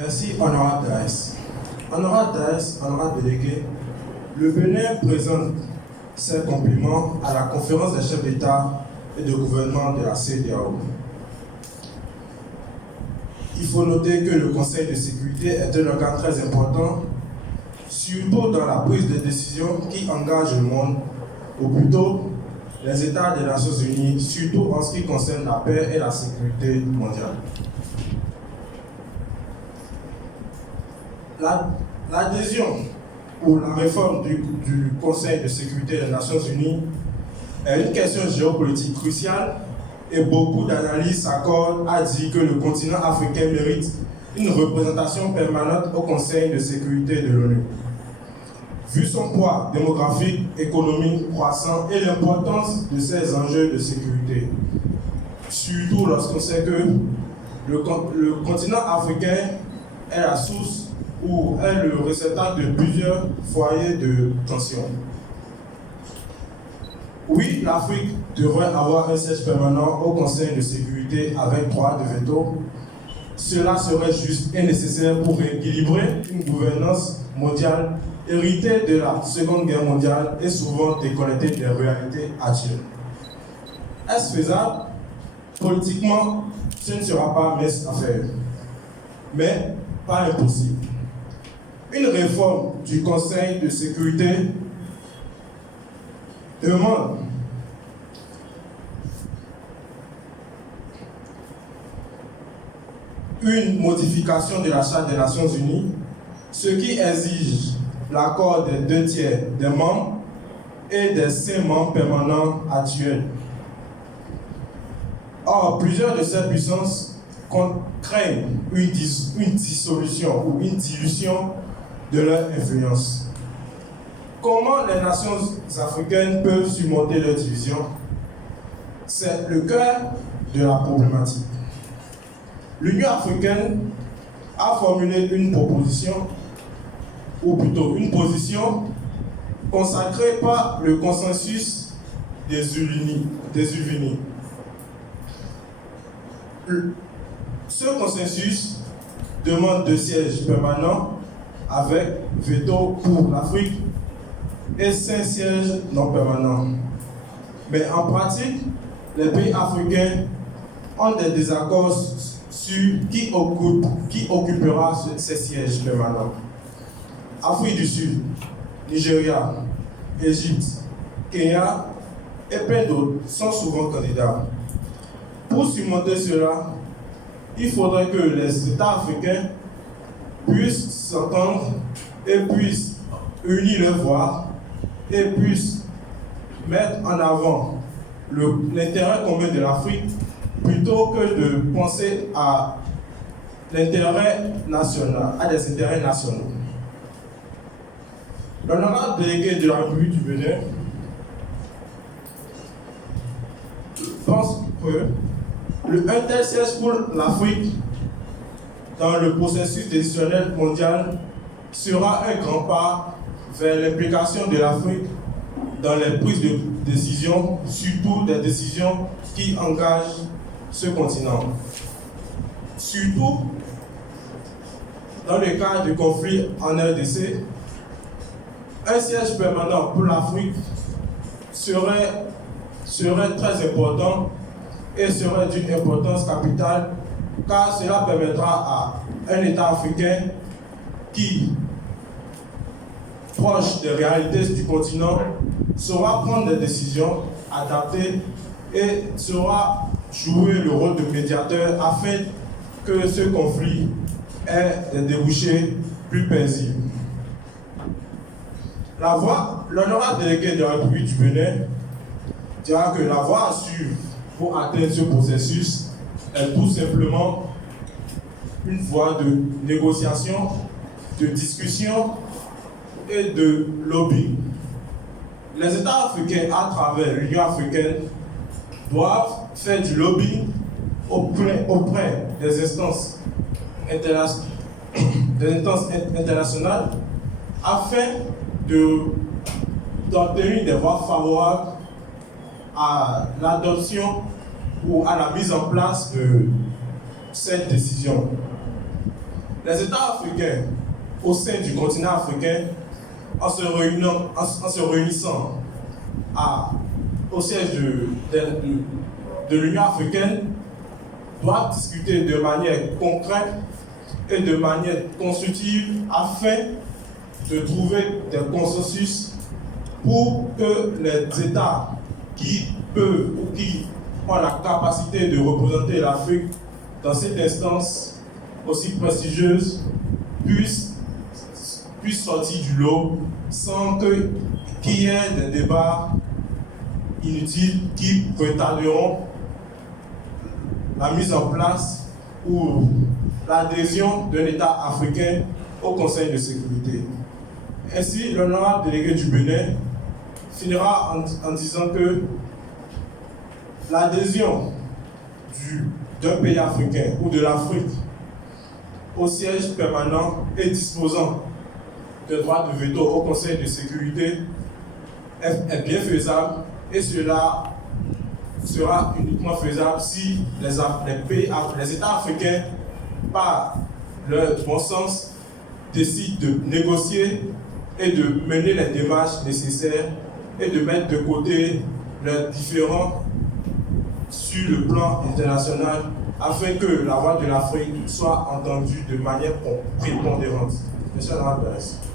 Merci, honorable Daes. Honorable Daes, honorable délégué, le Bénin présente ses compliments à la conférence des chefs d'État et de gouvernement de la CEDEAO. Il faut noter que le Conseil de sécurité est un organe très important, surtout dans la prise de décisions qui engagent le monde, ou plutôt les États des Nations Unies, surtout en ce qui concerne la paix et la sécurité mondiale. L'adhésion ou la réforme du Conseil de sécurité des Nations Unies est une question géopolitique cruciale et beaucoup d'analystes s'accordent à dire que le continent africain mérite une représentation permanente au Conseil de sécurité de l'ONU. Vu son poids démographique, économique croissant et l'importance de ces enjeux de sécurité, surtout lorsqu'on sait que le continent africain est la source ou est le réceptacle de plusieurs foyers de tension. Oui, l'Afrique devrait avoir un siège permanent au Conseil de sécurité avec droit de veto. Cela serait juste et nécessaire pour équilibrer une gouvernance mondiale héritée de la Seconde Guerre mondiale et souvent déconnectée des réalités actuelles. Est-ce faisable? Politiquement, ce ne sera pas mince à faire, mais pas impossible. Une réforme du Conseil de sécurité demande une modification de la Charte des Nations Unies, ce qui exige l'accord des 2/3 des membres et des 5 membres permanents actuels. Or, plusieurs de ces puissances craignent une dissolution ou une dilution de leur influence. Comment les nations africaines peuvent surmonter leur division? C'est le cœur de la problématique. L'Union africaine a formulé une proposition, ou plutôt une position, consacrée par le consensus des Ulvini. Ce consensus demande 2 sièges permanents avec veto pour l'Afrique et 5 sièges non permanents. Mais en pratique, les pays africains ont des désaccords sur qui occupera ces sièges permanents. Afrique du Sud, Nigeria, Égypte, Kenya et plein d'autres sont souvent candidats. Pour surmonter cela, il faudrait que les États africains puissent s'entendre et puissent unir leurs voix et puissent mettre en avant l'intérêt commun de l'Afrique plutôt que de penser à l'intérêt national, à des intérêts nationaux. L'honorable délégué de la République du Bénin pense que un tel siège pour l'Afrique dans le processus décisionnel mondial sera un grand pas vers l'implication de l'Afrique dans les prises de décision, surtout des décisions qui engagent ce continent. Surtout dans le cas du conflit en RDC, un siège permanent pour l'Afrique serait très important et serait d'une importance capitale, car cela permettra à un État africain qui, proche des réalités du continent, saura prendre des décisions adaptées et saura jouer le rôle de médiateur afin que ce conflit ait des débouchés plus paisibles. L'honorable délégué de la République du Bénin dira que la voie à suivre pour atteindre ce processus est tout simplement une voie de négociation, de discussion et de lobbying. Les États africains, à travers l'Union africaine, doivent faire du lobbying auprès des instances internationales afin d'obtenir des voies favorables à l'adoption ou à la mise en place de cette décision. Les États africains, au sein du continent africain, en se réunissant au siège de l'Union africaine, doivent discuter de manière concrète et de manière constructive afin de trouver des consensus pour que les États qui peuvent ou qui ont la capacité de représenter l'Afrique dans cette instance aussi prestigieuse puissent sortir du lot sans qu'il y ait des débats inutiles qui retarderont la mise en place ou l'adhésion d'un État africain au Conseil de sécurité. Ainsi, l'honorable délégué du Bénin finira en disant que l'adhésion d'un pays africain ou de l'Afrique au siège permanent et disposant de droit de veto au Conseil de sécurité est bien faisable, et cela sera uniquement faisable si les États africains, par leur bon sens, décident de négocier et de mener les démarches nécessaires et de mettre de côté leurs différends sur le plan international afin que la voix de l'Afrique soit entendue de manière prépondérante. Monsieur le Président.